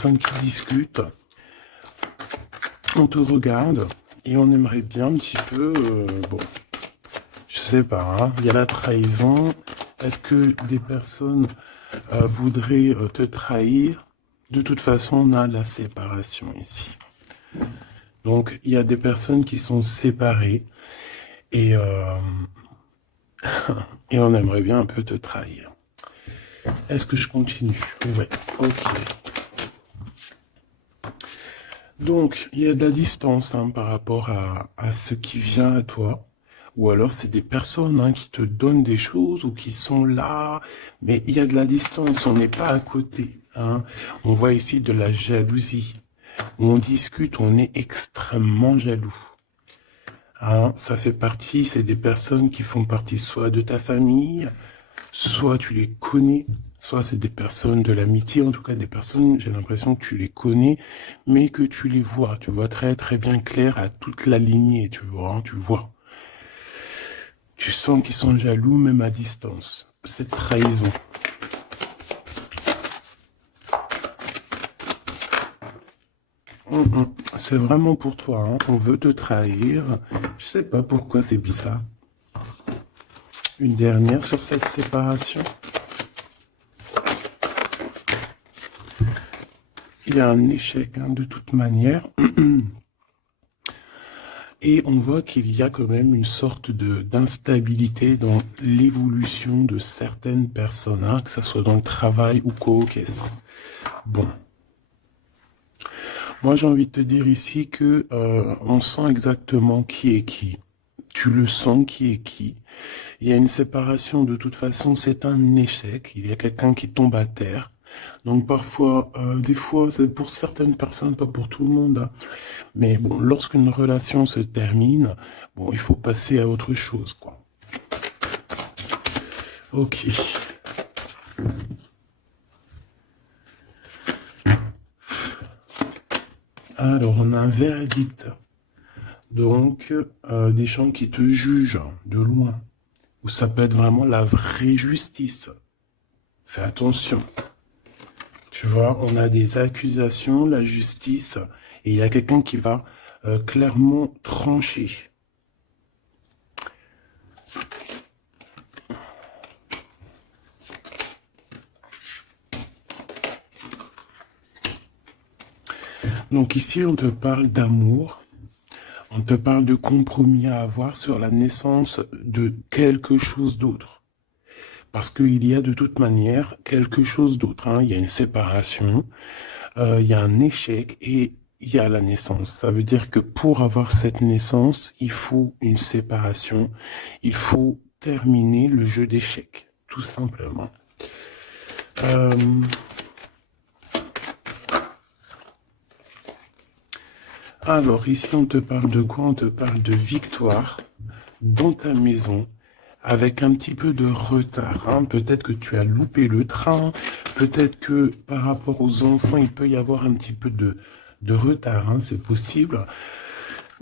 personnes qui discutent, on te regarde et on aimerait bien un petit peu, bon, je sais pas, hein, il y a la trahison. Est-ce que des personnes voudraient te trahir? De toute façon, on a la séparation ici. Donc, il y a des personnes qui sont séparées et, et on aimerait bien un peu te trahir. Est-ce que je continue? Ouais, ok. Donc, il y a de la distance hein, par rapport à ce qui vient à toi. Ou alors, c'est des personnes hein, qui te donnent des choses ou qui sont là. Mais il y a de la distance, on n'est pas à côté. Hein. On voit ici de la jalousie. On discute, on est extrêmement jaloux. Hein, ça fait partie, c'est des personnes qui font partie soit de ta famille, soit tu les connais, soit c'est des personnes de l'amitié, en tout cas des personnes, j'ai l'impression que tu les connais, mais que tu les vois, tu vois très très bien clair à toute la lignée, tu vois, hein, tu vois. Tu sens qu'ils sont jaloux même à distance. Cette trahison. C'est vraiment pour toi, hein. On veut te trahir. Je sais pas pourquoi c'est bizarre. Une dernière sur cette séparation. Il y a un échec hein, de toute manière. Et on voit qu'il y a quand même une sorte d'instabilité dans l'évolution de certaines personnes, hein, que ce soit dans le travail ou qu'est-ce. Bon. Moi, j'ai envie de te dire ici que on sent exactement qui est qui. Tu le sens qui est qui. Il y a une séparation de toute façon, c'est un échec. Il y a quelqu'un qui tombe à terre. Donc parfois, des fois, c'est pour certaines personnes, pas pour tout le monde. Hein. Mais bon, lorsqu'une relation se termine, bon, il faut passer à autre chose, quoi. Ok. Alors, on a un verdict. Donc, des gens qui te jugent de loin. Ou ça peut être vraiment la vraie justice. Fais attention. Tu vois, on a des accusations, la justice, et il y a quelqu'un qui va clairement trancher. Donc ici, on te parle d'amour, on te parle de compromis à avoir sur la naissance de quelque chose d'autre. Parce qu'il y a de toute manière quelque chose d'autre. Hein. Il y a une séparation, il y a un échec et il y a la naissance. Ça veut dire que pour avoir cette naissance, il faut une séparation. Il faut terminer le jeu d'échecs, tout simplement. Alors ici, on te parle de quoi? On te parle de victoire dans ta maison, avec un petit peu de retard. Hein. Peut-être que tu as loupé le train, peut-être que par rapport aux enfants, il peut y avoir un petit peu de retard, hein, c'est possible.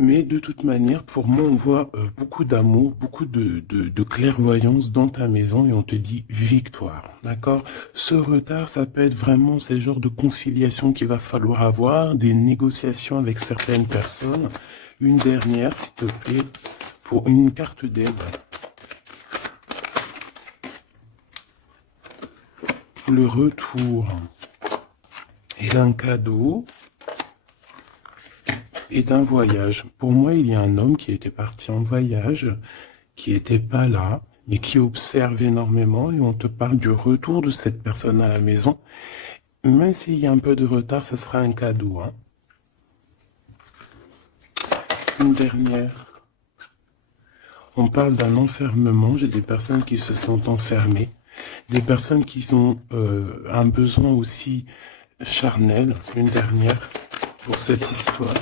Mais de toute manière, pour moi, on voit beaucoup d'amour, beaucoup de clairvoyance dans ta maison et on te dit victoire, d'accord? Ce retard, ça peut être vraiment ces genres de conciliation qu'il va falloir avoir, des négociations avec certaines personnes. Une dernière, s'il te plaît, pour une carte d'aide. Le retour et d'un cadeau et d'un voyage. Pour moi, il y a un homme qui était parti en voyage, qui était pas là, mais qui observe énormément et on te parle du retour de cette personne à la maison. Même s'il y a un peu de retard, ce sera un cadeau. Hein. Une dernière. On parle d'un enfermement. J'ai des personnes qui se sentent enfermées. Des personnes qui ont un besoin aussi charnel. Une dernière pour cette histoire.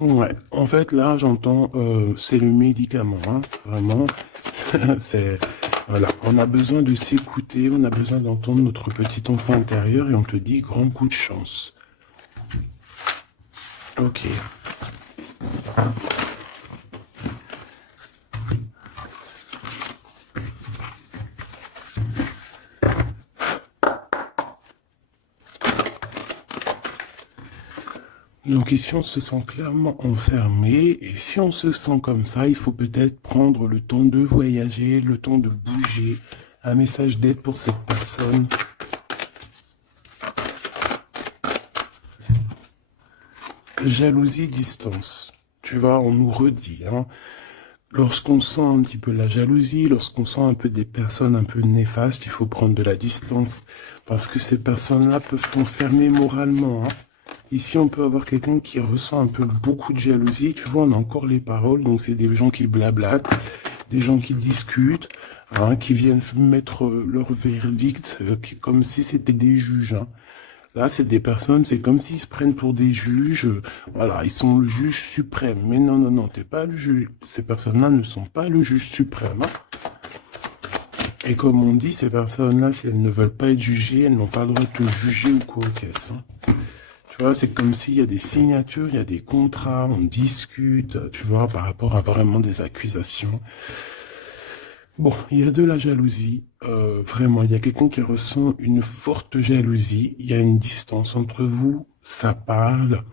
Ouais, en fait, là, j'entends, c'est le médicament, hein, vraiment. C'est, voilà, on a besoin de s'écouter, on a besoin d'entendre notre petit enfant intérieur et on te dit grand coup de chance. Ok. Donc ici, on se sent clairement enfermé, et si on se sent comme ça, il faut peut-être prendre le temps de voyager, le temps de bouger. Un message d'aide pour cette personne. Jalousie, distance. Tu vois, on nous redit, hein. Lorsqu'on sent un petit peu la jalousie, lorsqu'on sent un peu des personnes un peu néfastes, il faut prendre de la distance. Parce que ces personnes-là peuvent t'enfermer moralement, hein. Ici, on peut avoir quelqu'un qui ressent un peu beaucoup de jalousie. Tu vois, on a encore les paroles. Donc, c'est des gens qui blablatent, des gens qui discutent, hein, qui viennent mettre leur verdict comme si c'était des juges, hein. Là, c'est des personnes, c'est comme s'ils se prennent pour des juges. Voilà, ils sont le juge suprême. Mais non, non, non, t'es pas le juge. Ces personnes-là ne sont pas le juge suprême, hein. Et comme on dit, ces personnes-là, si elles ne veulent pas être jugées, elles n'ont pas le droit de te juger ou quoi qu'est-ce, hein. Tu vois, c'est comme s'il y a des signatures, il y a des contrats, on discute, tu vois, par rapport à vraiment des accusations. Bon, il y a de la jalousie, vraiment, il y a quelqu'un qui ressent une forte jalousie, il y a une distance entre vous, ça parle,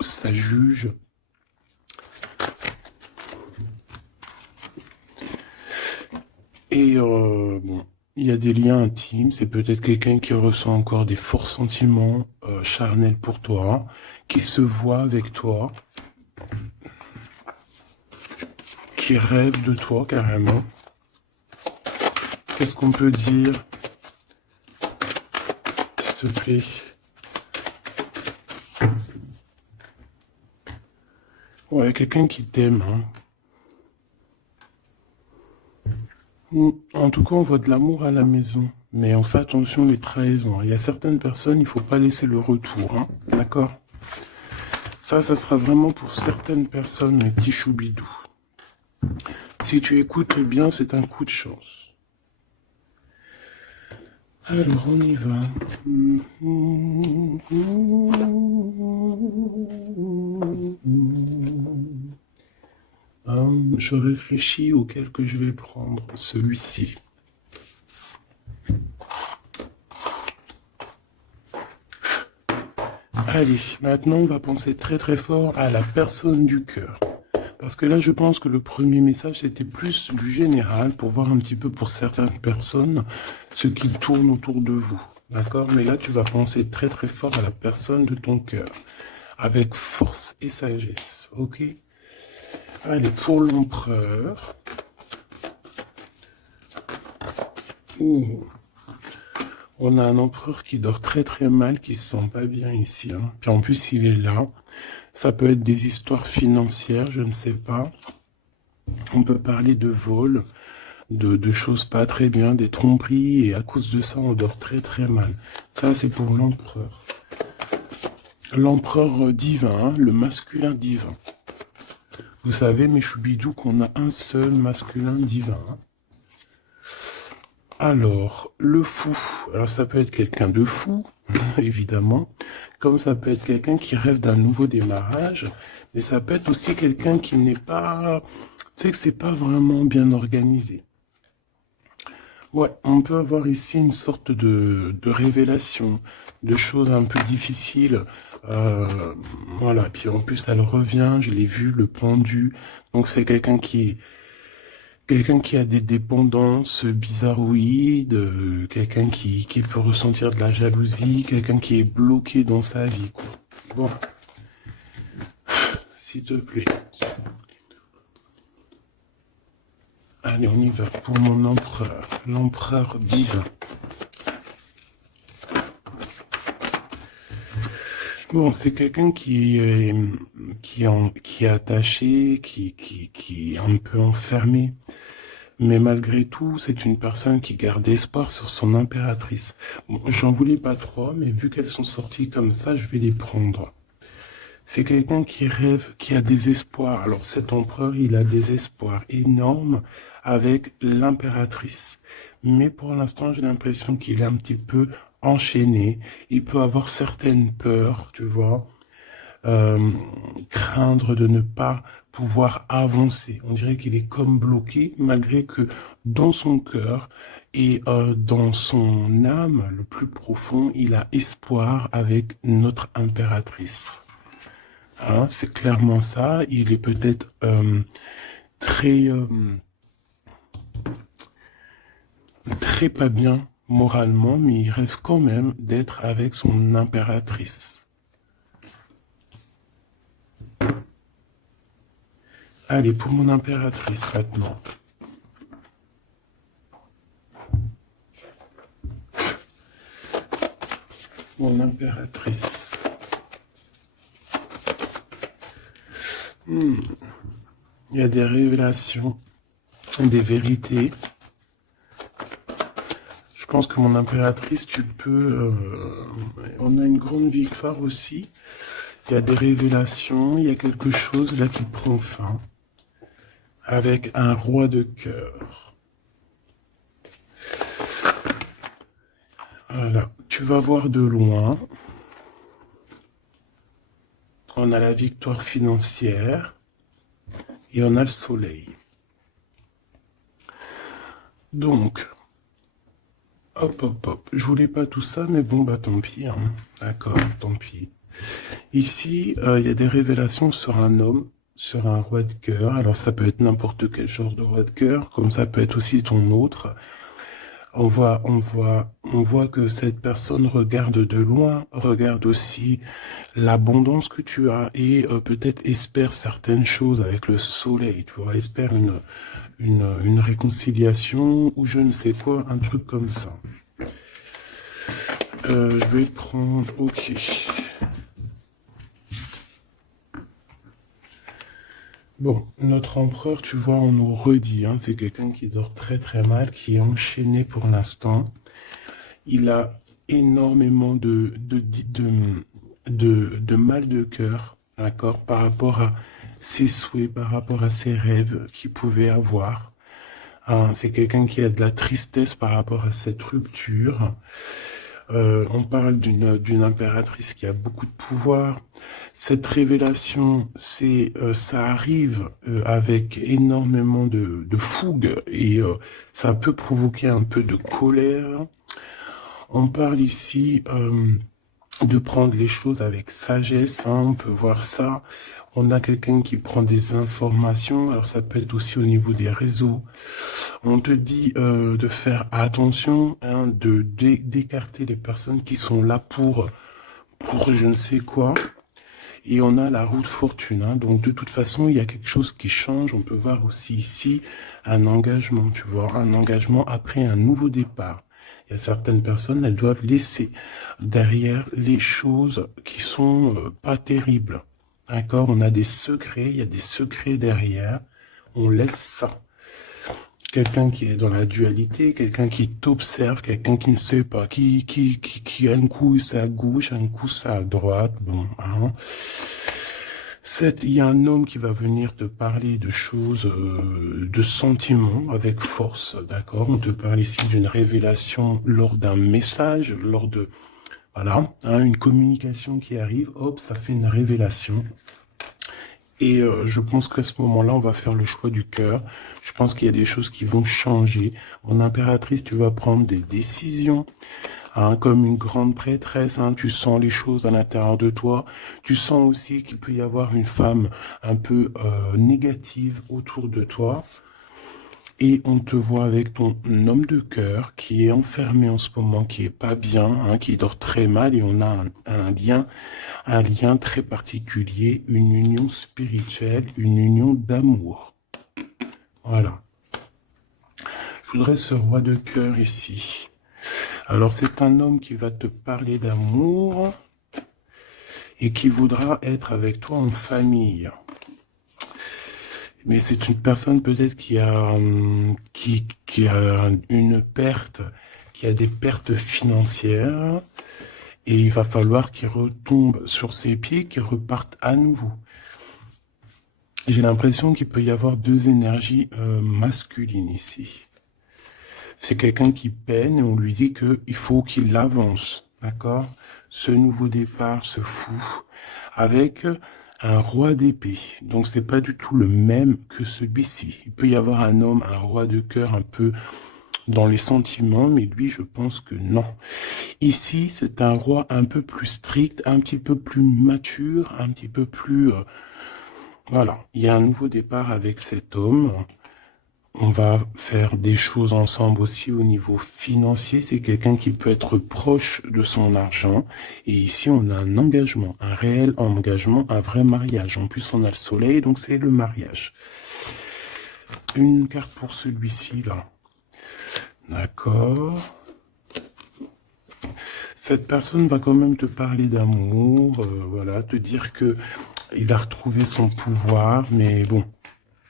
ça juge. Et bon, il y a des liens intimes, c'est peut-être quelqu'un qui ressent encore des forts sentiments charnels pour toi, qui se voit avec toi, qui rêve de toi carrément. Qu'est-ce qu'on peut dire, s'il te plaît? Ouais, quelqu'un qui t'aime, hein. En tout cas, on voit de l'amour à la maison. Mais on fait attention les trahisons. Il y a certaines personnes, il faut pas laisser le retour, hein. D'accord? Ça sera vraiment pour certaines personnes, mes petits choubidous. Si tu écoutes bien, c'est un coup de chance. Alors, on y va. Je réfléchis auquel que je vais prendre. Celui-ci. Allez, maintenant on va penser très très fort à la personne du cœur. Parce que là, je pense que le premier message, c'était plus du général pour voir un petit peu pour certaines personnes ce qui tourne autour de vous. D'accord? Mais là, tu vas penser très très fort à la personne de ton cœur. Avec force et sagesse. Ok? Allez, pour l'empereur. Ouh. On a un empereur qui dort très très mal, qui se sent pas bien ici, hein. Puis en plus, il est là. Ça peut être des histoires financières, je ne sais pas. On peut parler de vol, de choses pas très bien, des tromperies, et à cause de ça, on dort très très mal. Ça, c'est pour l'empereur. L'empereur divin, hein, le masculin divin. Vous savez, mes choubidous, qu'on a un seul masculin divin, hein. Alors, le fou. Alors, ça peut être quelqu'un de fou, évidemment, comme ça peut être quelqu'un qui rêve d'un nouveau démarrage, mais ça peut être aussi quelqu'un qui n'est pas... Tu sais que c'est pas vraiment bien organisé. Ouais, on peut avoir ici une sorte de révélation, de choses un peu difficiles. Voilà, puis en plus, elle revient, je l'ai vu, le pendu. Donc, c'est quelqu'un qui a des dépendances bizarroïdes, quelqu'un qui peut ressentir de la jalousie, quelqu'un qui est bloqué dans sa vie, quoi. Bon, s'il te plaît. Allez, on y va pour mon empereur, l'empereur divin. Bon, c'est quelqu'un qui est attaché, qui est un peu enfermé. Mais malgré tout, c'est une personne qui garde espoir sur son impératrice. Bon, j'en voulais pas trop, mais vu qu'elles sont sorties comme ça, je vais les prendre. C'est quelqu'un qui rêve, qui a des espoirs. Alors cet empereur, il a des espoirs énormes avec l'impératrice. Mais pour l'instant, j'ai l'impression qu'il est un petit peu enchaîné. Il peut avoir certaines peurs, tu vois. Craindre de ne pas pouvoir avancer. On dirait qu'il est comme bloqué, malgré que dans son cœur et dans son âme, le plus profond, il a espoir avec notre impératrice. Hein, c'est clairement ça. Il est peut-être très, très pas bien moralement, mais il rêve quand même d'être avec son impératrice. Allez, pour mon impératrice maintenant. Mon impératrice. Il y a des révélations, des vérités. Je pense que mon impératrice, tu peux... on a une grande victoire aussi. Il y a des révélations, il y a quelque chose là qui prend fin. Avec un roi de cœur. Voilà, tu vas voir de loin. On a la victoire financière et on a le soleil. Donc, hop, hop, hop. Je voulais pas tout ça, mais bon, bah tant pis. Hein. D'accord, tant pis. Ici, il y a des révélations sur un homme, sur un roi de cœur. Alors, ça peut être n'importe quel genre de roi de cœur, comme ça peut être aussi ton autre. On voit que cette personne regarde de loin, regarde aussi l'abondance que tu as et peut-être espère certaines choses avec le soleil, tu vois, espère une réconciliation ou je ne sais quoi, un truc comme ça. Je vais prendre, ok. Bon, notre empereur, tu vois, on nous redit, hein, c'est quelqu'un qui dort très très mal, qui est enchaîné pour l'instant. Il a énormément de mal de cœur, d'accord, par rapport à ses souhaits, par rapport à ses rêves qu'il pouvait avoir. Hein, c'est quelqu'un qui a de la tristesse par rapport à cette rupture. On parle d'une impératrice qui a beaucoup de pouvoir. Cette révélation, ça arrive avec énormément de fougue et ça peut provoquer un peu de colère. On parle ici de prendre les choses avec sagesse, hein, on peut voir ça. On a quelqu'un qui prend des informations, alors ça peut être aussi au niveau des réseaux. On te dit de faire attention, hein, d'écarter les personnes qui sont là pour je ne sais quoi. Et on a la roue de fortune, hein, donc de toute façon, il y a quelque chose qui change. On peut voir aussi ici un engagement, tu vois, un engagement après un nouveau départ. Il y a certaines personnes, elles doivent laisser derrière les choses qui sont pas terribles. D'accord? On a des secrets, il y a des secrets derrière. On laisse ça. Quelqu'un qui est dans la dualité, quelqu'un qui t'observe, quelqu'un qui ne sait pas, qui a un coup c'est à gauche, un coup c'est à droite, bon, hein. Il y a un homme qui va venir te parler de choses, de sentiments avec force, d'accord? On te parle ici d'une révélation lors d'un message, lors de, voilà, hein, une communication qui arrive, hop, ça fait une révélation. Et je pense qu'à ce moment-là, on va faire le choix du cœur. Je pense qu'il y a des choses qui vont changer. Mon impératrice, tu vas prendre des décisions. Hein, comme une grande prêtresse, hein, tu sens les choses à l'intérieur de toi. Tu sens aussi qu'il peut y avoir une femme un peu négative autour de toi. Et on te voit avec ton homme de cœur qui est enfermé en ce moment, qui est pas bien, hein, qui dort très mal. Et on a un lien très particulier, une union spirituelle, une union d'amour. Voilà. Je voudrais ce roi de cœur ici. Alors c'est un homme qui va te parler d'amour et qui voudra être avec toi en famille. Mais c'est une personne peut-être qui a une perte, qui a des pertes financières. Et il va falloir qu'il retombe sur ses pieds, qu'il reparte à nouveau. J'ai l'impression qu'il peut y avoir deux énergies masculines ici. C'est quelqu'un qui peine et on lui dit qu'il faut qu'il avance, d'accord? Ce nouveau départ se fout avec un roi d'épée. Donc c'est pas du tout le même que celui-ci. Il peut y avoir un homme, un roi de cœur un peu dans les sentiments, mais lui, je pense que non. Ici, c'est un roi un peu plus strict, un petit peu plus mature, un petit peu plus... voilà, il y a un nouveau départ avec cet homme. On va faire des choses ensemble aussi au niveau financier. C'est quelqu'un qui peut être proche de son argent. Et ici, on a un engagement, un réel engagement, un vrai mariage. En plus, on a le soleil, donc c'est le mariage. Une carte pour celui-ci, là. D'accord. Cette personne va quand même te parler d'amour, voilà, te dire que il a retrouvé son pouvoir, mais bon,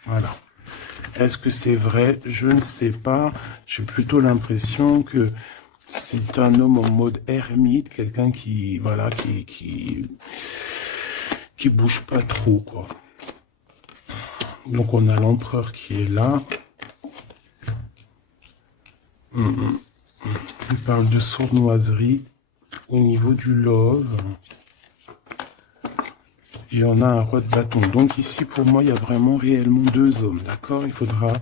voilà. Est-ce que c'est vrai? Je ne sais pas. J'ai plutôt l'impression que c'est un homme en mode ermite, quelqu'un qui, voilà, qui bouge pas trop, quoi. Donc on a l'empereur qui est là. Il parle de sournoiserie au niveau du love. Et on a un roi de bâton. Donc ici, pour moi, il y a vraiment réellement deux hommes, d'accord? Il faudra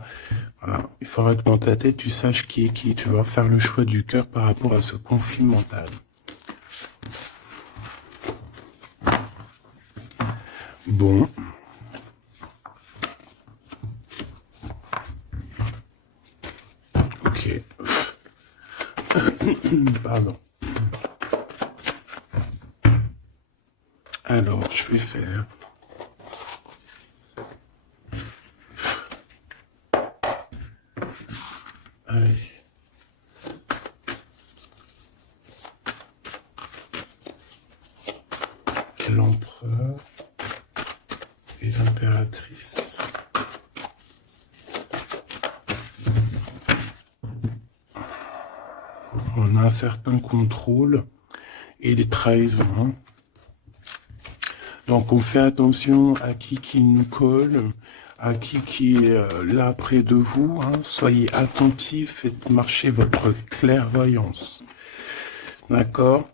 que dans ta tête, tu saches qui est qui. Tu vas faire le choix du cœur par rapport à ce conflit mental. Bon. Ok. Pardon. Alors, je vais faire... Allez. L'empereur et l'impératrice. On a un certain contrôle et des trahisons. Donc on fait attention à qui nous colle, à qui est là près de vous. Soyez attentifs, faites marcher votre clairvoyance. D'accord?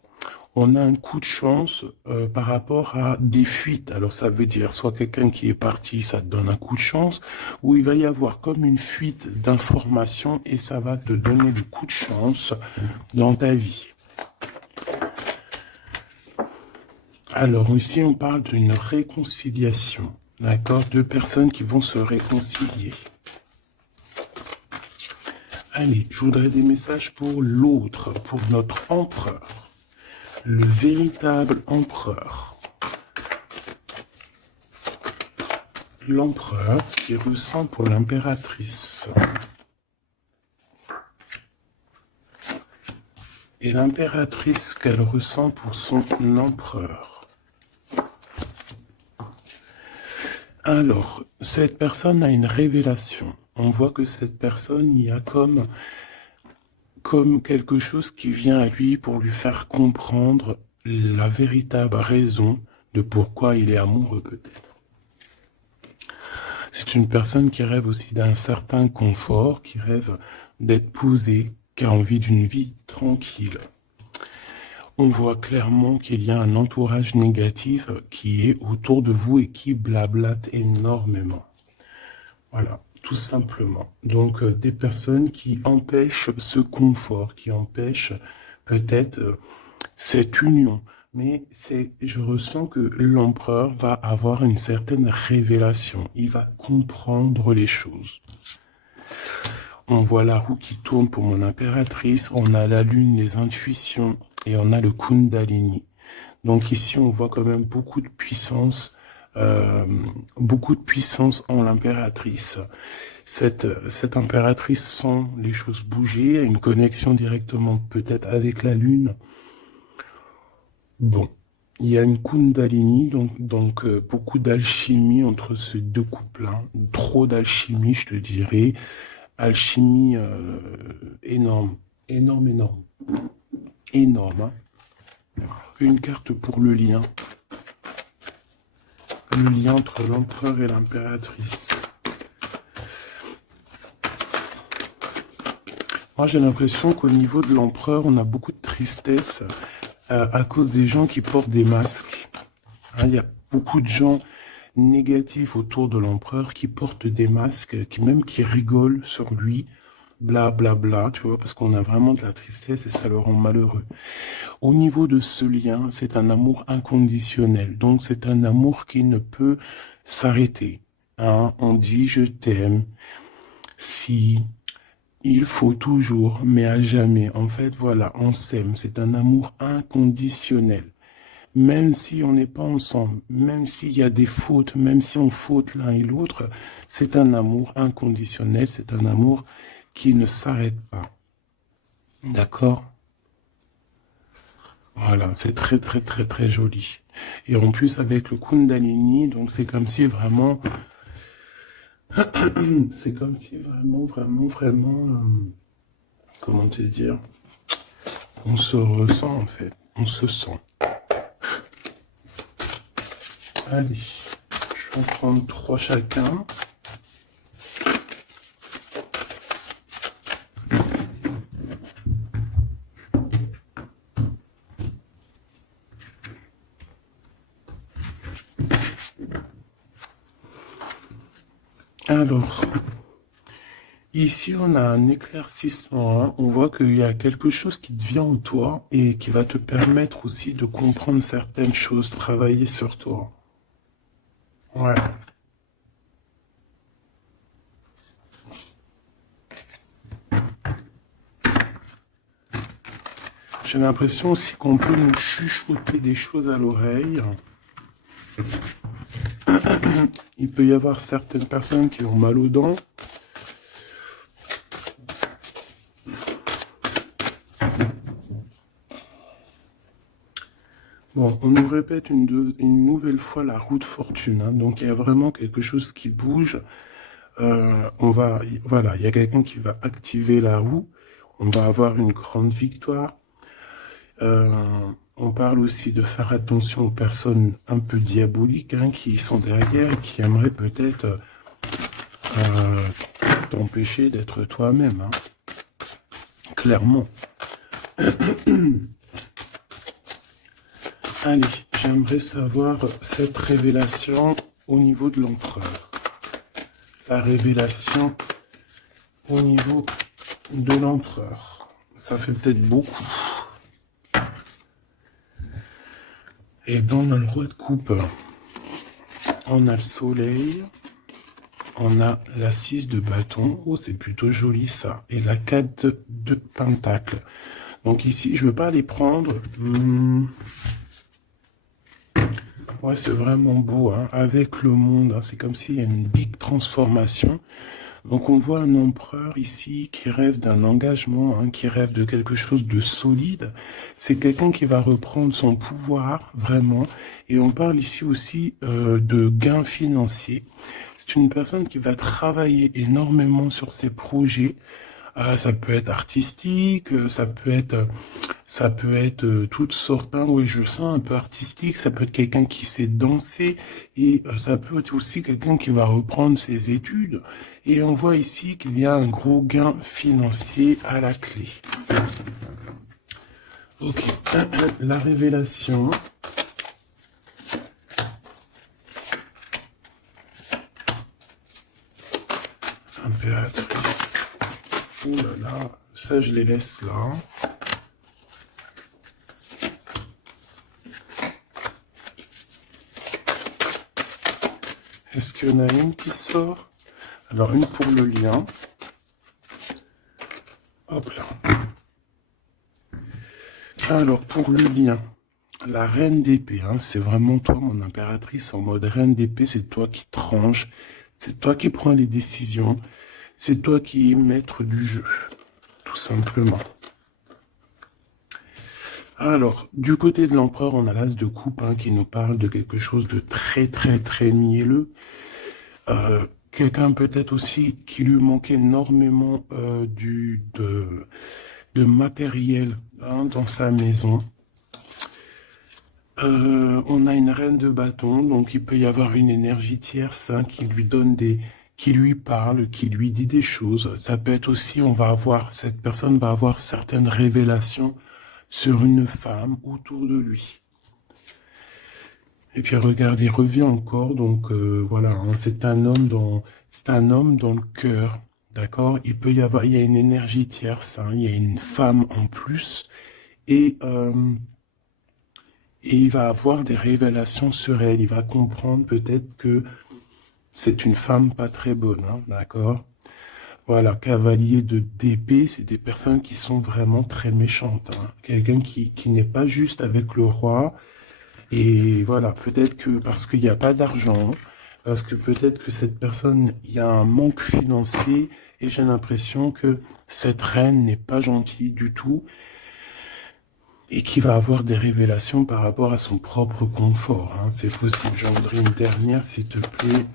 On a un coup de chance par rapport à des fuites. Alors ça veut dire soit quelqu'un qui est parti, ça te donne un coup de chance, ou il va y avoir comme une fuite d'informations et ça va te donner le coup de chance dans ta vie. Alors ici on parle d'une réconciliation, d'accord? Deux personnes qui vont se réconcilier. Allez, je voudrais des messages pour l'autre, pour notre empereur. Le véritable empereur. L'empereur, ce qu'il ressent pour l'impératrice. Et l'impératrice, ce qu'elle ressent pour son empereur. Alors, cette personne a une révélation. On voit que cette personne, il y a comme quelque chose qui vient à lui pour lui faire comprendre la véritable raison de pourquoi il est amoureux peut-être. C'est une personne qui rêve aussi d'un certain confort, qui rêve d'être posée, qui a envie d'une vie tranquille. On voit clairement qu'il y a un entourage négatif qui est autour de vous et qui blablate énormément. Voilà, tout simplement. Donc, des personnes qui empêchent ce confort, qui empêchent peut-être cette union. Mais je ressens que l'empereur va avoir une certaine révélation. Il va comprendre les choses. On voit la roue qui tourne pour mon impératrice. On a la lune, les intuitions. Et on a le Kundalini. Donc ici, on voit quand même beaucoup de puissance en l'impératrice. Cette impératrice sent les choses bouger, a une connexion directement peut-être avec la lune. Bon, il y a une Kundalini, donc beaucoup d'alchimie entre ces deux couples. Trop d'alchimie, je te dirais. Alchimie énorme. Énorme. Une carte pour le lien. Le lien entre l'empereur et l'impératrice. Moi, j'ai l'impression qu'au niveau de l'empereur, on a beaucoup de tristesse à cause des gens qui portent des masques. Il y a beaucoup de gens négatifs autour de l'empereur qui portent des masques, qui rigolent sur lui. bla bla bla, tu vois, parce qu'on a vraiment de la tristesse et ça le rend malheureux. Au niveau de ce lien, c'est un amour inconditionnel, donc c'est un amour qui ne peut s'arrêter. Hein, on dit je t'aime, si, il faut toujours, mais à jamais. En fait, voilà, on s'aime, c'est un amour inconditionnel. Même si on n'est pas ensemble, même s'il y a des fautes, même si on faute l'un et l'autre, c'est un amour inconditionnel, c'est un amour qui ne s'arrête pas. D'accord? Voilà, c'est très très très très joli. Et en plus avec le Kundalini, donc c'est comme si vraiment, c'est comme si vraiment, vraiment, vraiment, comment te dire, on se ressent en fait, on se sent. Allez, je vais en prendre 3 chacun. Alors, ici on a un éclaircissement, hein. On voit qu'il y a quelque chose qui te vient en toi et qui va te permettre aussi de comprendre certaines choses, travailler sur toi. Ouais. J'ai l'impression aussi qu'on peut nous chuchoter des choses à l'oreille. Il peut y avoir certaines personnes qui ont mal aux dents. Bon, on nous répète une nouvelle fois la roue de fortune, hein. Donc il y a vraiment quelque chose qui bouge. Voilà, il y a quelqu'un qui va activer la roue. On va avoir une grande victoire. On parle aussi de faire attention aux personnes un peu diaboliques, hein, qui sont derrière et qui aimeraient peut-être t'empêcher d'être toi-même, hein. Clairement. Allez, j'aimerais savoir cette révélation au niveau de l'empereur. La révélation au niveau de l'empereur. Ça fait peut-être beaucoup. Et bien, on a le roi de coupe. On a le soleil. On a la 6 de bâton. Oh, c'est plutôt joli ça. Et la 4 de pentacle. Donc ici, je ne veux pas les prendre. Ouais, c'est vraiment beau, hein. Avec le monde, hein. C'est comme s'il y a une big transformation. Donc on voit un empereur ici qui rêve d'un engagement, hein, qui rêve de quelque chose de solide. C'est quelqu'un qui va reprendre son pouvoir, vraiment. Et on parle ici aussi de gains financiers. C'est une personne qui va travailler énormément sur ses projets. Ça peut être artistique, ça peut être toutes sortes, hein. Oui, je sens un peu artistique. Ça peut être quelqu'un qui sait danser et ça peut être aussi quelqu'un qui va reprendre ses études. Et on voit ici qu'il y a un gros gain financier à la clé. Ok, la révélation. Impératrice. Oh là là, ça je les laisse là. Est-ce qu'il y en a une qui sort? Alors une pour le lien. Hop là. Alors pour le lien, la reine d'épée, hein, c'est vraiment toi mon impératrice en mode reine d'épée, c'est toi qui tranche, c'est toi qui prends les décisions, c'est toi qui es maître du jeu, tout simplement. Alors, du côté de l'empereur, on a l'as de coupe, hein, qui nous parle de quelque chose de très très très mielleux. Quelqu'un peut-être aussi qui lui manquait énormément de matériel, hein, dans sa maison. On a une reine de bâton, donc il peut y avoir une énergie tierce, hein, qui lui donne qui lui parle, qui lui dit des choses. Ça peut être aussi, cette personne va avoir certaines révélations sur une femme autour de lui. Et puis regarde, il revient encore, donc voilà, hein, c'est un homme dans le cœur. D'accord? Il y a une énergie tierce, hein, il y a une femme en plus, et, euh, et il va avoir des révélations sur elle. Il va comprendre peut-être que c'est une femme pas très bonne, hein, d'accord? Voilà, cavalier de d'épée, c'est des personnes qui sont vraiment très méchantes, hein. Quelqu'un qui n'est pas juste avec le roi. Et voilà, peut-être que parce qu'il n'y a pas d'argent, parce que peut-être que cette personne, il y a un manque financier, et j'ai l'impression que cette reine n'est pas gentille du tout, et qui va avoir des révélations par rapport à son propre confort, hein. C'est possible. J'en voudrais une dernière, s'il te plaît.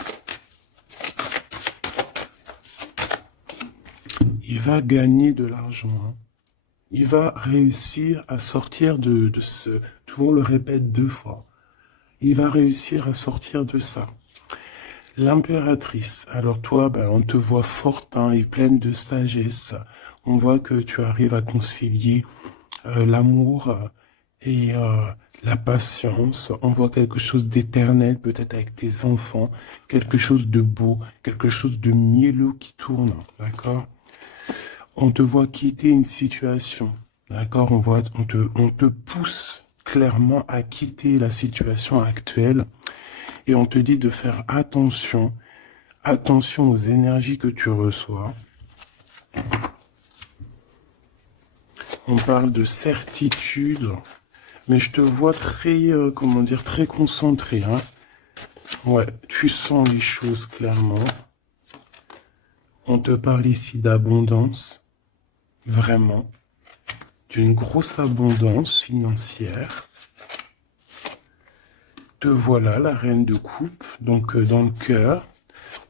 Il va gagner de l'argent, hein. Il va réussir à sortir de ce... Tout le monde le répète 2 fois. Il va réussir à sortir de ça. L'impératrice. Alors toi, ben, on te voit forte, hein, et pleine de sagesse. On voit que tu arrives à concilier l'amour et la patience. On voit quelque chose d'éternel, peut-être avec tes enfants, quelque chose de beau, quelque chose de mielleux qui tourne, d'accord? On te voit quitter une situation, d'accord? On te pousse clairement à quitter la situation actuelle et on te dit de faire attention, attention aux énergies que tu reçois. On parle de certitude, mais je te vois très, comment dire, très concentré, hein. Ouais, tu sens les choses clairement. On te parle ici d'abondance, vraiment, d'une grosse abondance financière. Te voilà, la reine de coupe, donc dans le cœur.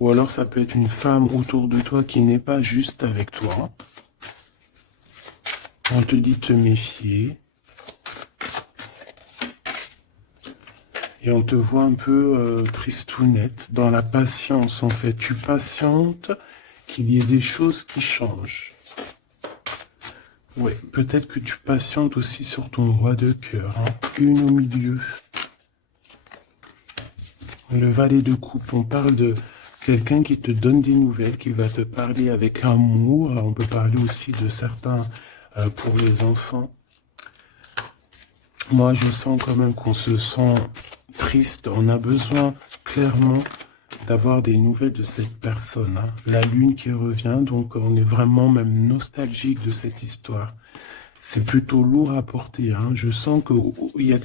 Ou alors ça peut être une femme autour de toi qui n'est pas juste avec toi. On te dit de te méfier. Et on te voit un peu tristounette, dans la patience en fait. Tu patientes qu'il y ait des choses qui changent. Ouais, peut-être que tu patientes aussi sur ton roi de cœur, hein. Une au milieu. Le valet de coupe, on parle de quelqu'un qui te donne des nouvelles, qui va te parler avec amour. On peut parler aussi de certains pour les enfants. Moi, je sens quand même qu'on se sent triste. On a besoin clairement d'avoir des nouvelles de cette personne, hein. La lune qui revient, donc on est vraiment même nostalgique de cette histoire. C'est plutôt lourd à porter, hein. Je sens qu'il y a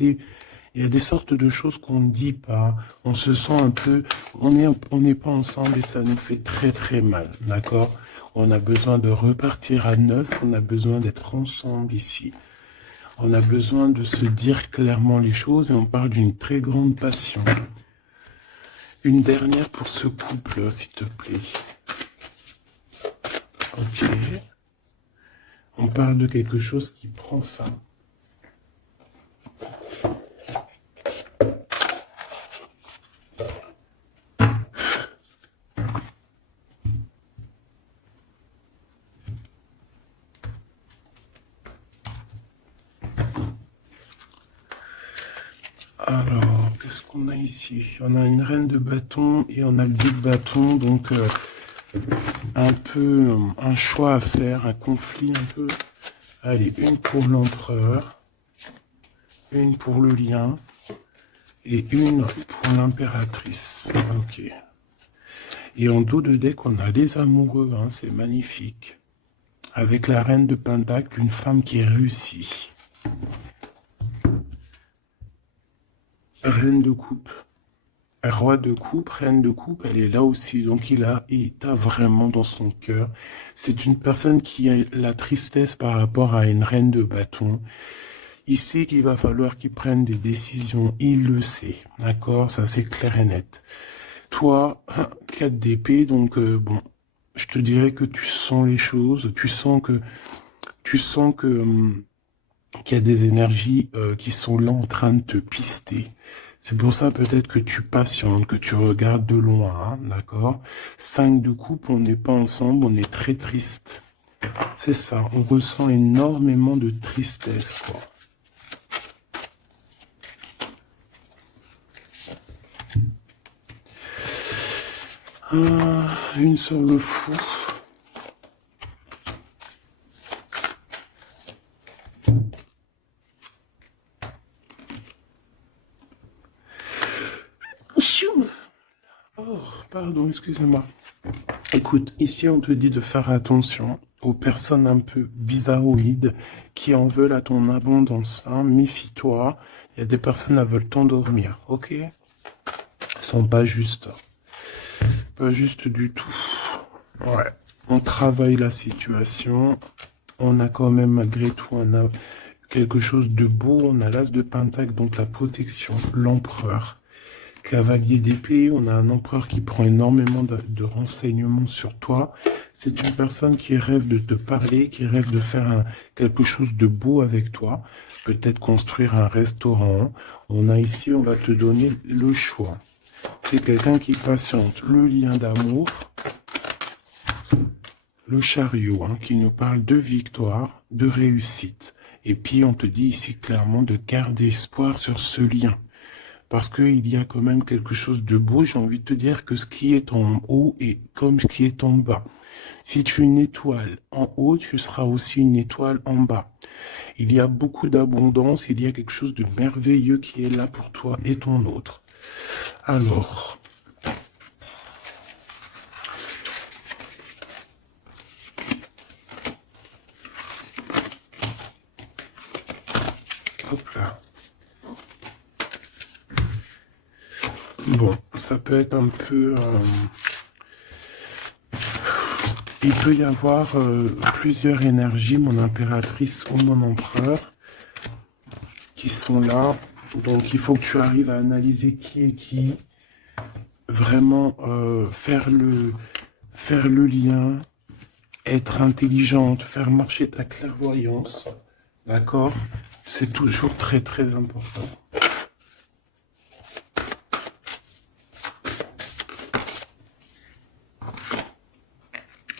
il y a des sortes de choses qu'on ne dit pas. On se sent un peu, on n'est pas ensemble et ça nous fait très très mal, d'accord? On a besoin de repartir à neuf. On a besoin d'être ensemble ici. On a besoin de se dire clairement les choses et on parle d'une très grande passion. Une dernière pour ce couple, s'il te plaît. Ok. On parle de quelque chose qui prend fin. Alors, qu'est-ce qu'on a ici? On a une reine de bâton et on a le dé de bâton, donc un peu un choix à faire, un conflit un peu. Allez, une pour l'empereur, une pour le lien et une pour l'impératrice. Ok. Et en dos de deck, on a les amoureux, hein, c'est magnifique. Avec la reine de pentacle, une femme qui réussit. Reine de coupe. Roi de coupe, reine de coupe, elle est là aussi. Donc il t'a vraiment dans son cœur. C'est une personne qui a la tristesse par rapport à une reine de bâton. Il sait qu'il va falloir qu'il prenne des décisions. Il le sait. D'accord? Ça, c'est clair et net. Toi, 4 d'épée, donc bon, je te dirais que tu sens les choses. Tu sens que qu'il y a des énergies qui sont là en train de te pister. C'est pour ça peut-être que tu patientes, que tu regardes de loin, hein, d'accord? 5 de coupe, on n'est pas ensemble, on est très triste. C'est ça, on ressent énormément de tristesse, quoi. Une sur le fou. Pardon, excusez-moi. Écoute, ici on te dit de faire attention aux personnes un peu bizarroïdes qui en veulent à ton abondance. Hein. Méfie-toi. Il y a des personnes qui veulent t'endormir, ok? Ils sont pas justes. Pas justes du tout. Ouais. On travaille la situation. On a quand même, malgré tout, on a quelque chose de beau. On a l'as de Pentacle, donc la protection, l'empereur. Cavalier d'épée, on a un empereur qui prend énormément de renseignements sur toi. C'est une personne qui rêve de te parler, qui rêve de faire quelque chose de beau avec toi. Peut-être construire un restaurant. On a ici, on va te donner le choix. C'est quelqu'un qui patiente. Le lien d'amour, le chariot, hein, qui nous parle de victoire, de réussite. Et puis, on te dit ici clairement de garder espoir sur ce lien. Parce qu'il y a quand même quelque chose de beau. J'ai envie de te dire que ce qui est en haut est comme ce qui est en bas. Si tu es une étoile en haut, tu seras aussi une étoile en bas. Il y a beaucoup d'abondance, il y a quelque chose de merveilleux qui est là pour toi et ton autre. Alors, hop là. Bon, ça peut être un peu... il peut y avoir plusieurs énergies, mon impératrice ou mon empereur, qui sont là. Donc, il faut que tu arrives à analyser qui est qui. Vraiment faire le lien, être intelligente, faire marcher ta clairvoyance. D'accord? C'est toujours très, très important.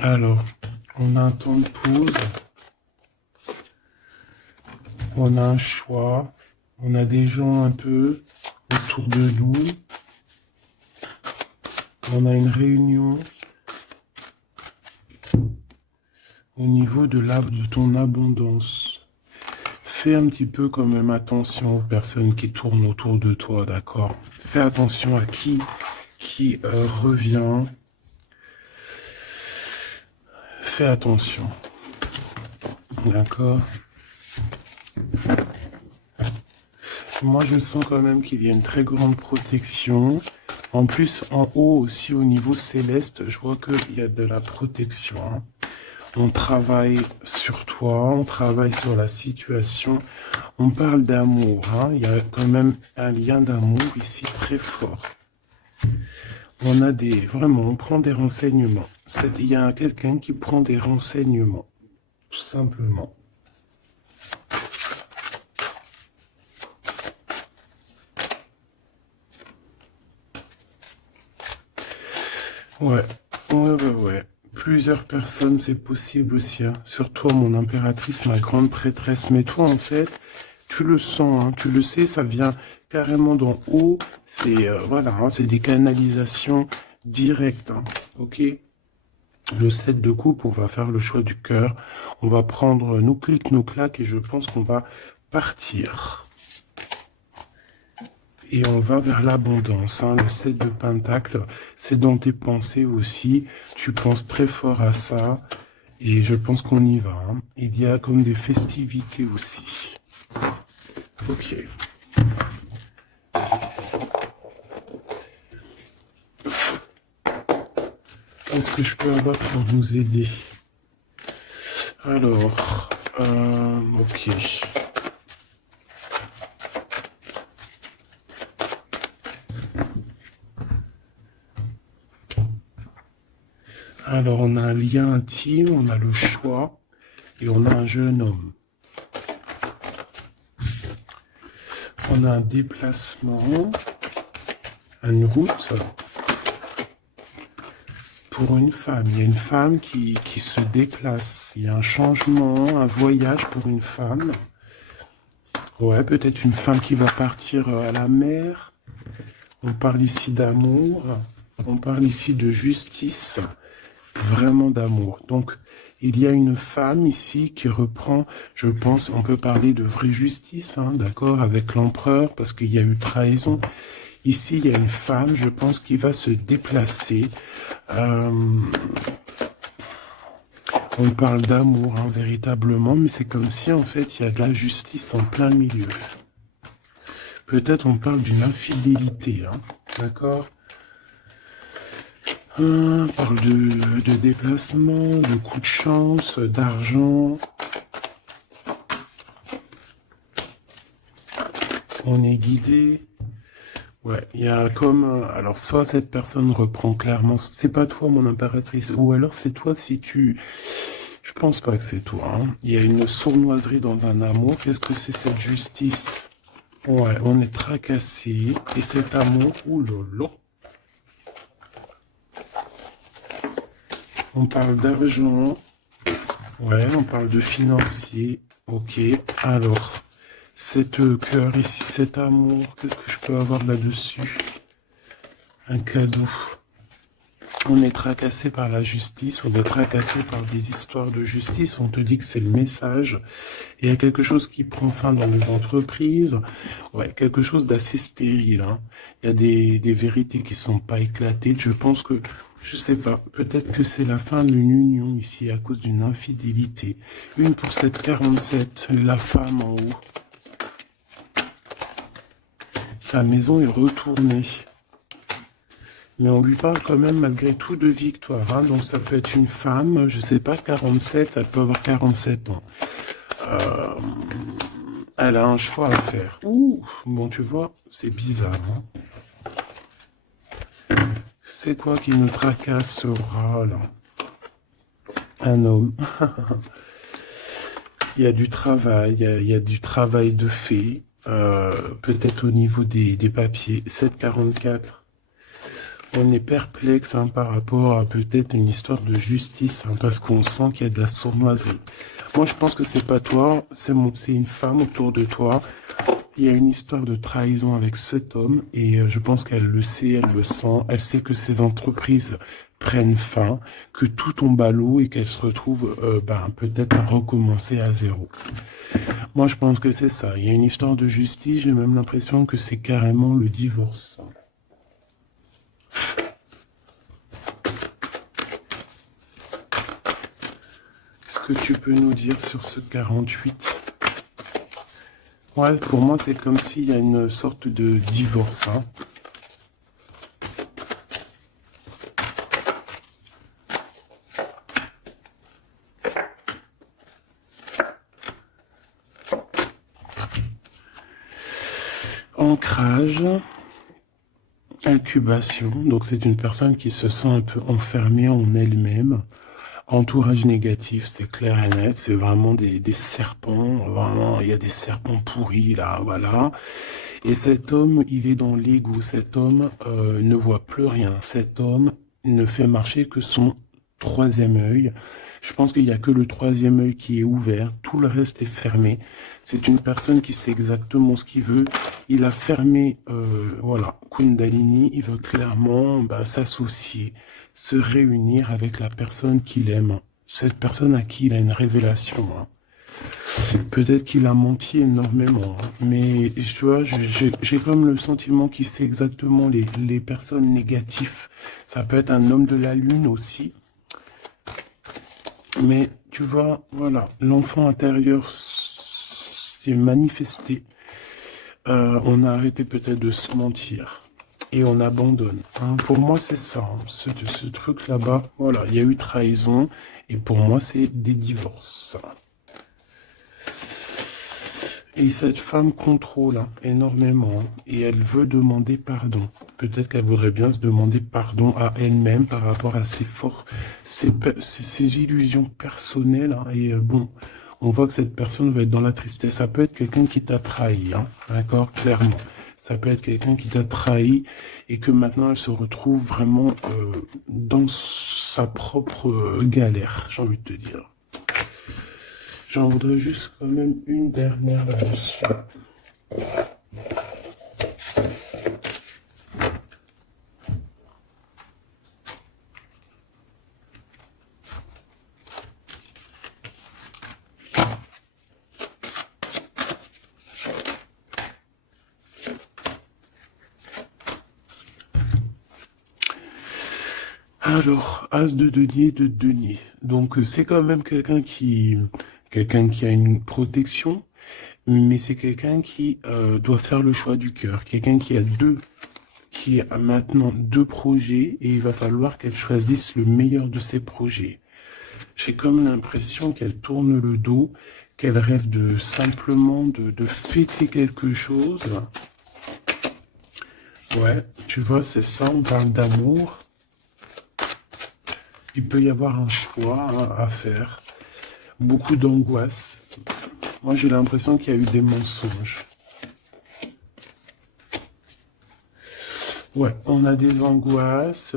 Alors, on a un temps de pause, on a un choix, on a des gens un peu autour de nous, on a une réunion au niveau de ton abondance. Fais un petit peu quand même attention aux personnes qui tournent autour de toi, d'accord? Fais attention à qui revient. Fais attention. D'accord? Moi, je sens quand même qu'il y a une très grande protection. En plus, en haut aussi, au niveau céleste, je vois qu'il y a de la protection. Hein. On travaille sur toi, on travaille sur la situation. On parle d'amour. Hein. Il y a quand même un lien d'amour ici très fort. On a vraiment, on prend des renseignements. Il y a quelqu'un qui prend des renseignements, tout simplement. Ouais. Plusieurs personnes, c'est possible aussi. Hein. Sur toi, mon impératrice, ma grande prêtresse. Mais toi, en fait, tu le sens, hein, tu le sais, ça vient carrément d'en haut. C'est voilà, hein, c'est des canalisations directes. Hein, ok? Le 7 de coupe, on va faire le choix du cœur. On va prendre nos clics, nos claques et je pense qu'on va partir. Et on va vers l'abondance. Hein. Le 7 de Pentacle, c'est dans tes pensées aussi. Tu penses très fort à ça. Et je pense qu'on y va. Hein. Il y a comme des festivités aussi. Ok. Qu'est-ce que je peux avoir pour vous aider? Alors, ok. Alors, on a un lien intime, on a le choix et on a un jeune homme. On a un déplacement, une route pour une femme. Il y a une femme qui se déplace. Il y a un changement, un voyage pour une femme. Ouais, peut-être une femme qui va partir à la mer. On parle ici d'amour. On parle ici de justice. Vraiment d'amour. Donc, il y a une femme ici qui reprend, je pense, on peut parler de vraie justice, hein, d'accord, avec l'empereur, parce qu'il y a eu trahison. Ici, il y a une femme, je pense, qui va se déplacer. Euh, on parle d'amour, hein, véritablement, mais c'est comme si, en fait, il y a de la justice en plein milieu. Peut-être on parle d'une infidélité, hein, d'accord? On parle de déplacement, de coup de chance, d'argent. On est guidé. Ouais, il y a comme... alors, soit cette personne reprend clairement... C'est pas toi, mon impératrice. Ou alors, c'est toi si tu... Je pense pas que c'est toi, hein. Il y a une sournoiserie dans un amour. Qu'est-ce que c'est cette justice? Ouais, on est tracassé. Et cet amour... Ouh là là. On parle d'argent. Ouais, on parle de financier. Ok, alors... Cette cœur ici, cet amour, qu'est-ce que je peux avoir là-dessus? Un cadeau. On est tracassé par la justice, on est tracassé par des histoires de justice, on te dit que c'est le message. Il y a quelque chose qui prend fin dans les entreprises, ouais, quelque chose d'assez stérile, hein. Il y a des vérités qui sont pas éclatées, je pense que, je sais pas, peut-être que c'est la fin d'une union ici à cause d'une infidélité. Une pour cette 47, la femme en haut. Sa maison est retournée. Mais on lui parle quand même malgré tout de victoire, hein. Donc ça peut être une femme, je sais pas, 47, elle peut avoir 47 ans. Euh, Elle a un choix à faire. Ouh, bon tu vois, c'est bizarre, hein. C'est quoi qui nous tracassera là? Un homme. Il y a du travail, il y a du travail de fait, peut-être au niveau des papiers. 744. On est perplexe, hein, par rapport à peut-être une histoire de justice, hein, parce qu'on sent qu'il y a de la sournoiserie. Moi, je pense que c'est pas toi, c'est une femme autour de toi. Il y a une histoire de trahison avec cet homme, et je pense qu'elle le sait, elle le sent. Elle sait que ces entreprises prennent fin, que tout tombe à l'eau et qu'elle se retrouve peut-être à recommencer à zéro. Moi, je pense que c'est ça. Il y a une histoire de justice, j'ai même l'impression que c'est carrément le divorce. Qu'est-ce que tu peux nous dire sur ce 48? Ouais, pour moi, c'est comme s'il y a une sorte de divorce, hein. Ancrage, incubation, donc c'est une personne qui se sent un peu enfermée en elle-même. Entourage négatif, c'est clair et net, c'est vraiment des serpents, vraiment, il y a des serpents pourris là, voilà. Et cet homme, il est dans l'ego, cet homme ne voit plus rien, cet homme ne fait marcher que son troisième œil. Je pense qu'il n'y a que le troisième œil qui est ouvert, tout le reste est fermé. C'est une personne qui sait exactement ce qu'il veut. Il a fermé, voilà, Kundalini, il veut clairement s'associer, se réunir avec la personne qu'il aime. Cette personne à qui il a une révélation, hein. Peut-être qu'il a menti énormément, hein. Mais tu vois, j'ai comme le sentiment qu'il sait exactement les personnes négatives. Ça peut être un homme de la lune aussi. Mais tu vois, voilà, l'enfant intérieur s'est manifesté. On a arrêté peut-être de se mentir. Et on abandonne, hein. Pour moi, c'est ça, hein. Ce truc là-bas, voilà, il y a eu trahison. Et pour moi, c'est des divorces. Et cette femme contrôle, hein, énormément, hein, et elle veut demander pardon. Peut-être qu'elle voudrait bien se demander pardon à elle-même par rapport à ses illusions personnelles, hein, et bon, on voit que cette personne va être dans la tristesse. Ça peut être quelqu'un qui t'a trahi, hein, d'accord, clairement. Ça peut être quelqu'un qui t'a trahi et que maintenant elle se retrouve vraiment dans sa propre galère, j'ai envie de te dire. J'en voudrais juste quand même une dernière là-dessus. Alors, As de denier, de denier. Donc, c'est quand même quelqu'un qui a une protection, mais c'est quelqu'un qui doit faire le choix du cœur. Quelqu'un qui a maintenant deux projets et il va falloir qu'elle choisisse le meilleur de ses projets. J'ai comme l'impression qu'elle tourne le dos, qu'elle rêve de simplement de fêter quelque chose. Ouais, tu vois, c'est ça, on parle d'amour. Il peut y avoir un choix à faire, beaucoup d'angoisse. Moi, j'ai l'impression qu'il y a eu des mensonges. Ouais, on a des angoisses.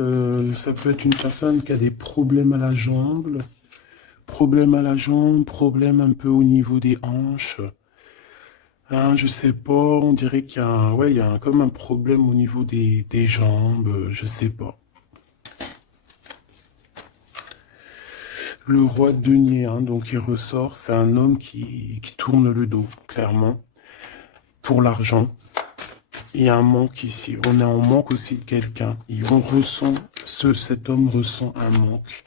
Ça peut être une personne qui a des problèmes à la jambe, problèmes un peu au niveau des hanches. Hein, je sais pas, on dirait qu'il y a ouais, il y a comme un problème au niveau des jambes, je sais pas. Le roi de denier, hein, donc il ressort, c'est un homme qui tourne le dos, clairement, pour l'argent. Il y a un manque ici, on est en manque aussi de quelqu'un. Cet homme ressent un manque.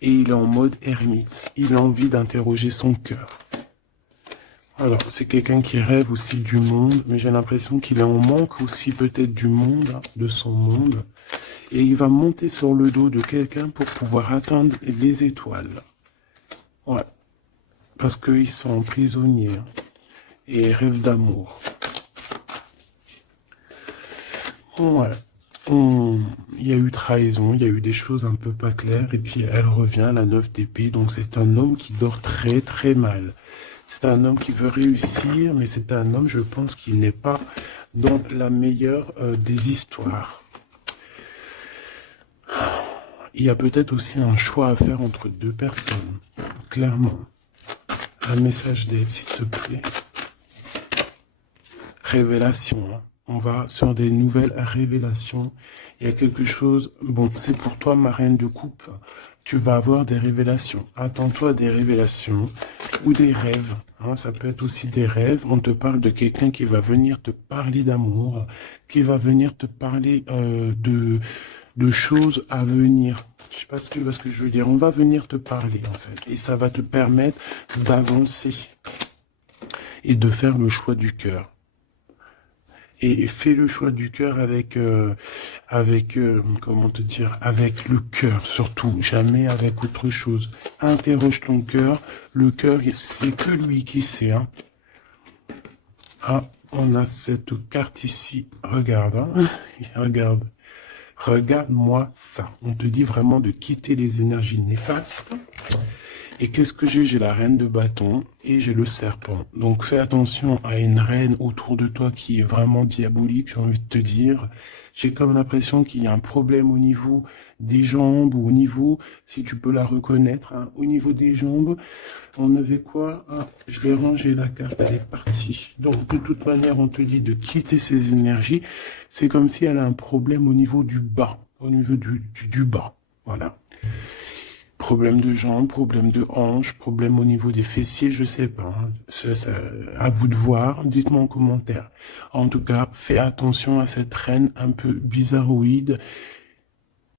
Et il est en mode ermite, il a envie d'interroger son cœur. Alors, c'est quelqu'un qui rêve aussi du monde, mais j'ai l'impression qu'il est en manque aussi peut-être du monde, hein, de son monde. Et il va monter sur le dos de quelqu'un pour pouvoir atteindre les étoiles. Ouais, parce qu'ils sont prisonniers hein, et rêvent d'amour. Ouais. Il y a eu trahison, il y a eu des choses un peu pas claires, et puis elle revient, la 9 d'épée, donc c'est un homme qui dort très très mal. C'est un homme qui veut réussir, mais c'est un homme, je pense, qui n'est pas dans la meilleure des histoires. Il y a peut-être aussi un choix à faire entre deux personnes, clairement. Un message d'aide, s'il te plaît. Révélation, hein. On va sur des nouvelles révélations. Il y a quelque chose, bon, c'est pour toi, ma reine de coupe. Tu vas avoir des révélations. Attends-toi à des révélations ou des rêves. Hein, ça peut être aussi des rêves. On te parle de quelqu'un qui va venir te parler d'amour, qui va venir te parler de choses à venir. Je sais pas si tu vois ce que je veux dire. On va venir te parler, en fait. Et ça va te permettre d'avancer et de faire le choix du cœur. Et fais le choix du cœur comment te dire, avec le cœur surtout, jamais avec autre chose. Interroge ton cœur. Le cœur, c'est que lui qui sait. Hein. Ah, on a cette carte ici. Regarde, hein. Regarde. Regarde-moi ça. On te dit vraiment de quitter les énergies néfastes. Et qu'est-ce que j'ai? J'ai la reine de bâton et j'ai le serpent. Donc fais attention à une reine autour de toi qui est vraiment diabolique, j'ai envie de te dire. J'ai comme l'impression qu'il y a un problème au niveau des jambes ou au niveau, si tu peux la reconnaître, hein, au niveau des jambes. On avait quoi? Ah, je l'ai rangé la carte, elle est partie. Donc de toute manière, on te dit de quitter ces énergies. C'est comme si elle a un problème au niveau du bas, au niveau du bas. Voilà. Problème de jambes, problème de hanches, problème au niveau des fessiers, je sais pas. Hein. À vous de voir, dites-moi en commentaire. En tout cas, fais attention à cette reine un peu bizarroïde